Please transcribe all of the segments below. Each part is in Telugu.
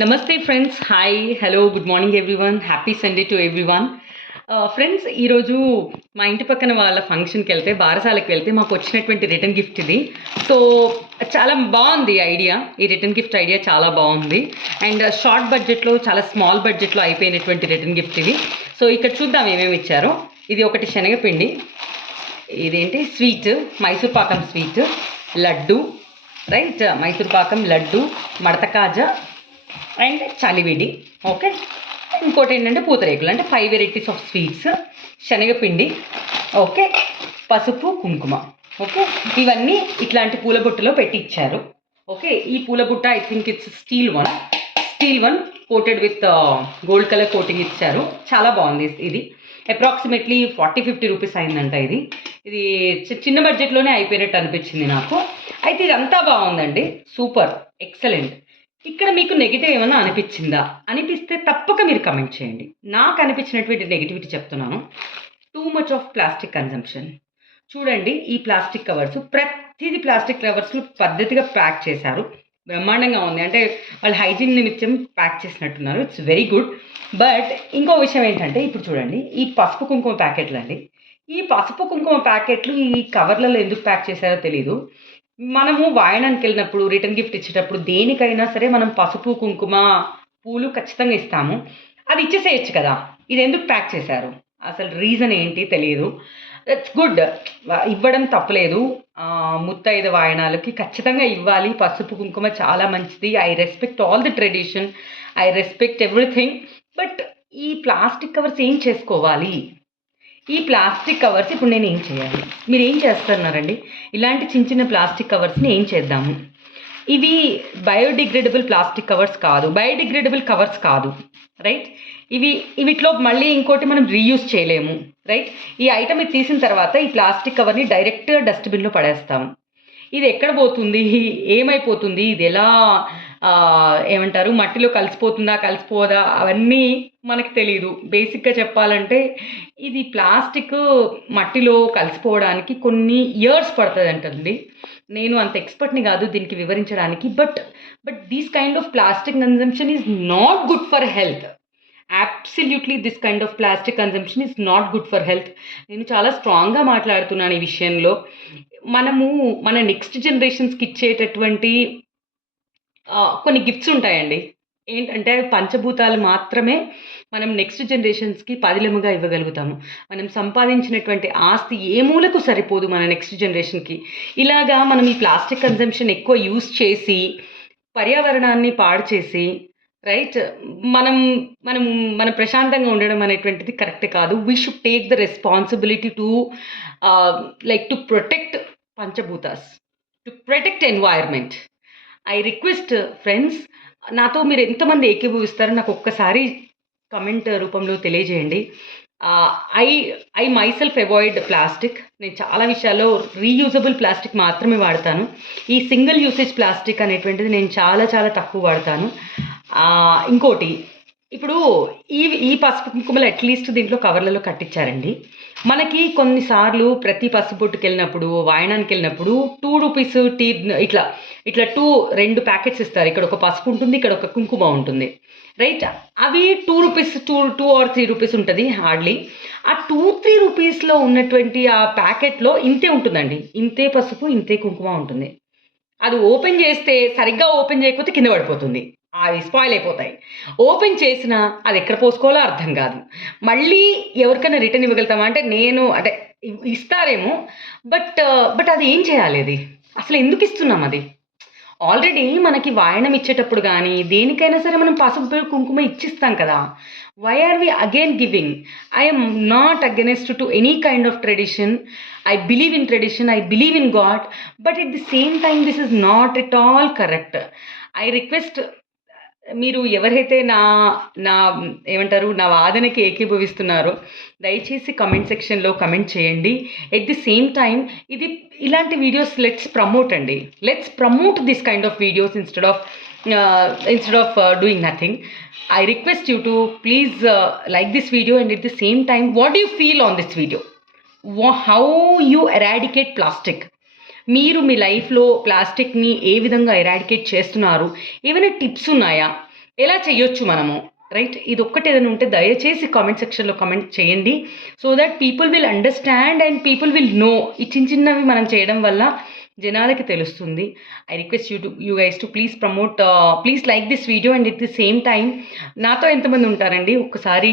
నమస్తే friends. Hi, hello, good morning everyone. Happy Sunday to everyone. Friends, ఈరోజు మా ఇంటి పక్కన వాళ్ళ ఫంక్షన్కి వెళ్తే, బారసాలకు వెళ్తే మాకు వచ్చినటువంటి రిటర్న్ గిఫ్ట్ ఇది. సో చాలా బాగుంది ఐడియా. ఈ రిటర్న్ గిఫ్ట్ ఐడియా చాలా బాగుంది. అండ్ షార్ట్ బడ్జెట్లో, చాలా స్మాల్ బడ్జెట్లో అయిపోయినటువంటి రిటర్న్ గిఫ్ట్ ఇది. సో ఇక్కడ చూద్దాం ఏమేమి ఇచ్చారో. ఇది ఒకటి శనగపిండి, ఇదేంటి స్వీట్, మైసూర్ పాకం స్వీట్, లడ్డు, రైట్, మైసూర్ పాకం లడ్డు, మడత కాజా అండ్ చలివిడి. ఓకే, ఇంకోటి ఏంటంటే పూతరేకులు, అంటే 5 వెరైటీస్ ఆఫ్ స్వీట్స్, శనగపిండి, ఓకే, పసుపు, కుంకుమ. ఓకే, ఇవన్నీ ఇట్లాంటి పూల బుట్టలో పెట్టి ఇచ్చారు. ఓకే, ఈ పూల బుట్ట I think it's steel one coated with gold colour coating ఇచ్చారు. చాలా బాగుంది ఇది. అప్రాక్సిమేట్లీ 40-50 రూపీస్ అయిందంట. ఇది చిన్న బడ్జెట్లోనే అయిపోయినట్టు అనిపించింది నాకు. అయితే ఇదంతా బాగుందండి, సూపర్, ఎక్సలెంట్. ఇక్కడ మీకు నెగిటివ్ ఏమైనా అనిపించిందా? అనిపిస్తే తప్పక మీరు కమెంట్ చేయండి. నాకు అనిపించినటువంటి నెగిటివిటీ చెప్తున్నాను. Too much of plastic consumption. చూడండి, ఈ ప్లాస్టిక్ కవర్స్, ప్రతిదీ ప్లాస్టిక్ కవర్స్లో పద్ధతిగా ప్యాక్ చేశారు. బ్రహ్మాండంగా ఉంది. అంటే వాళ్ళు హైజీన్ నిమిత్తం ప్యాక్ చేసినట్టున్నారు. It's very good. బట్ ఇంకో విషయం ఏంటంటే, ఇప్పుడు చూడండి, ఈ పసుపు కుంకుమ ప్యాకెట్లు అండి. ఈ పసుపు కుంకుమ ప్యాకెట్లు ఈ కవర్లలో ఎందుకు ప్యాక్ చేశారో తెలీదు. మనము వాయనానికి వెళ్ళినప్పుడు, రిటర్న్ గిఫ్ట్ ఇచ్చేటప్పుడు, దేనికైనా సరే మనం పసుపు, కుంకుమ, పూలు ఖచ్చితంగా ఇస్తాము. అది ఇచ్చేసేయచ్చు కదా. ఇది ఎందుకు ప్యాక్ చేశారు? అసలు రీజన్ ఏంటి తెలియదు. ఇట్స్ గుడ్, ఇవ్వడం తప్పలేదు. ముత్తైదు వాయనాలకి ఖచ్చితంగా ఇవ్వాలి. పసుపు కుంకుమ చాలా మంచిది. I respect all the tradition, I respect everything. But ఈ ప్లాస్టిక్ కవర్స్ ఏం చేసుకోవాలి? ఈ ప్లాస్టిక్ కవర్స్ ఇప్పుడు నేను ఏం చేయాలి? మీరు ఏం చేస్తున్నారండి? ఇలాంటి చిన్న చిన్న ప్లాస్టిక్ కవర్స్ని ఏం చేద్దాము? ఇవి బయోడిగ్రేడబుల్ ప్లాస్టిక్ కవర్స్ కాదు, బయోడిగ్రేడబుల్ కవర్స్ కాదు, రైట్. వీటిలో మళ్ళీ ఇంకోటి మనం రీయూజ్ చేయలేము, రైట్. ఈ ఐటమ్ ఇది తీసిన తర్వాత ఈ ప్లాస్టిక్ కవర్ని డైరెక్ట్గా డస్ట్బిన్లో పడేస్తాము. ఇది ఎక్కడ పోతుంది? ఏమైపోతుంది? ఇది ఎలా ఏమంటారు, మట్టిలో కలిసిపోతుందా, కలిసిపోదా, అవన్నీ మనకు తెలియదు. బేసిక్గా చెప్పాలంటే ఇది ప్లాస్టిక్ మట్టిలో కలిసిపోవడానికి కొన్ని ఇయర్స్ పడుతుంది అంటండి. నేను అంత ఎక్స్పర్ట్ని కాదు దీనికి వివరించడానికి. But this kind of plastic consumption is not good for health. Absolutely this kind of plastic consumption is not good for health. నేను చాలా స్ట్రాంగ్గా మాట్లాడుతున్నాను ఈ విషయంలో. మనము మన నెక్స్ట్ జనరేషన్స్కి ఇచ్చేటటువంటి కొన్ని గిఫ్ట్స్ ఉంటాయండి. ఏంటంటే పంచభూతాలు మాత్రమే మనం నెక్స్ట్ జనరేషన్స్కి పదిలముగా ఇవ్వగలుగుతాము. మనం సంపాదించినటువంటి ఆస్తి ఏ మూలకు సరిపోదు మన నెక్స్ట్ జనరేషన్కి. ఇలాగా మనం ఈ ప్లాస్టిక్ కన్జంప్షన్ ఎక్కువ యూస్ చేసి పర్యావరణాన్ని పాడు చేసి, రైట్, మనం ప్రశాంతంగా ఉండడం అనేటువంటిది కరెక్ట్ కాదు. We should take the responsibility to to protect panchabhutas, to protect environment. I request friends, నాతో మీరు ఎంతమంది ఏకీభవిస్తారో నాకు ఒక్కసారి కమెంట్ రూపంలో తెలియజేయండి. I myself avoid plastic. నేను చాలా విషయాల్లో రీయూజబుల్ ప్లాస్టిక్ మాత్రమే వాడతాను. ఈ సింగిల్ యూసేజ్ ప్లాస్టిక్ అనేటువంటిది నేను చాలా చాలా తక్కువ వాడతాను. ఇంకోటి, ఇప్పుడు ఈ పసుపు కుంకుమలు అట్లీస్ట్ దీంట్లో కవర్లలో కట్టించారండి. మనకి కొన్నిసార్లు ప్రతి పసుపు బొట్టుకు వెళ్ళినప్పుడు, వాయనానికి వెళ్ళినప్పుడు 2 రూపీస్ టీ ఇట్లా 2 ప్యాకెట్స్ ఇస్తారు. ఇక్కడ ఒక పసుపు ఉంటుంది, ఇక్కడ ఒక కుంకుమ ఉంటుంది, రైట్. అవి 2 రూపీస్, 2 or 3 రూపీస్ ఉంటుంది హార్డ్లీ. ఆ 2-3 రూపీస్లో ఉన్నటువంటి ఆ ప్యాకెట్లో ఇంతే ఉంటుందండి. ఇంతే పసుపు, ఇంతే కుంకుమ ఉంటుంది. అది ఓపెన్ చేస్తే, సరిగ్గా ఓపెన్ చేయకపోతే కింద పడిపోతుంది, అవి స్పాయిల్ అయిపోతాయి. ఓపెన్ చేసినా అది ఎక్కడ పోసుకోవాలో అర్థం కాదు. మళ్ళీ ఎవరికైనా రిటర్న్ ఇవ్వగలుగుతామా అంటే అంటే ఇస్తారేమో. బట్ అది ఏం చేయాలి? అది అసలు ఎందుకు ఇస్తున్నాం? అది ఆల్రెడీ మనకి వాయనం ఇచ్చేటప్పుడు కానీ దేనికైనా సరే మనం పసుపు కుంకుమ ఇచ్చిస్తాం కదా. Why are we again giving? I'm not against to any kind of tradition. I believe in tradition, I believe in God. But at the same time this is not at all correct. I request, మీరు ఎవరైతే నా ఏమంటారు, నా వాదనకి ఏకీభవిస్తున్నారో దయచేసి కమెంట్ సెక్షన్లో కమెంట్ చేయండి. ఎట్ ది సేమ్ టైం ఇలాంటి వీడియోస్ లెట్స్ ప్రమోట్ అండి. Let's promote this kind of videos instead of doing nothing. I request you to please like this video, and at the same time what you feel on this video? How you eradicate plastic? మీరు మీ లైఫ్లో ప్లాస్టిక్ని ఏ విధంగా ఎరాడికేట్ చేస్తున్నారు? ఏమైనా టిప్స్ ఉన్నాయా? ఎలా చేయొచ్చు మనము, రైట్? ఇది ఒక్కటి ఏదైనా ఉంటే దయచేసి కామెంట్ సెక్షన్లో కామెంట్ చేయండి, so that people will understand and people will know. ఈ చిన్న చిన్నవి మనం చేయడం వల్ల జనాలకి తెలుస్తుంది. I request you guys to please promote, please like this video and at the same time నాతో ఎంతమంది ఉంటారండి, ఒక్కసారి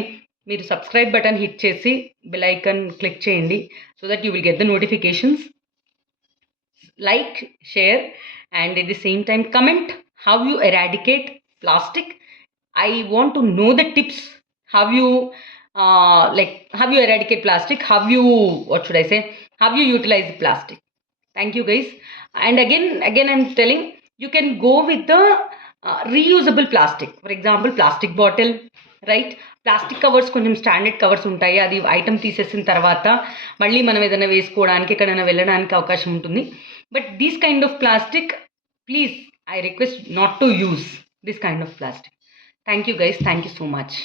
మీరు సబ్స్క్రైబ్ బటన్ హిట్ చేసి బెల్ ఐకాన్ క్లిక్ చేయండి, so that you will get the notifications. Like, share, and at the same time comment how you eradicate plastic. I want to know the tips, how you how you eradicate plastic, how you, what should I say, how you utilize the plastic. Thank you guys. And again I'm telling, you can go with the reusable plastic. For example, plastic bottle, right? Plastic covers కొంచెం స్టాండర్డ్ కవర్స్ ఉంటాయి, అది ఐటమ్ తీసేసిన తర్వాత మళ్ళీ మనం ఏదైనా వేసుకోవడానికి ఎక్కడైనా వెళ్ళడానికి అవకాశం ఉంటుంది. But this kind of plastic, please I request not to use this kind of plastic. Thank you guys, thank you so much.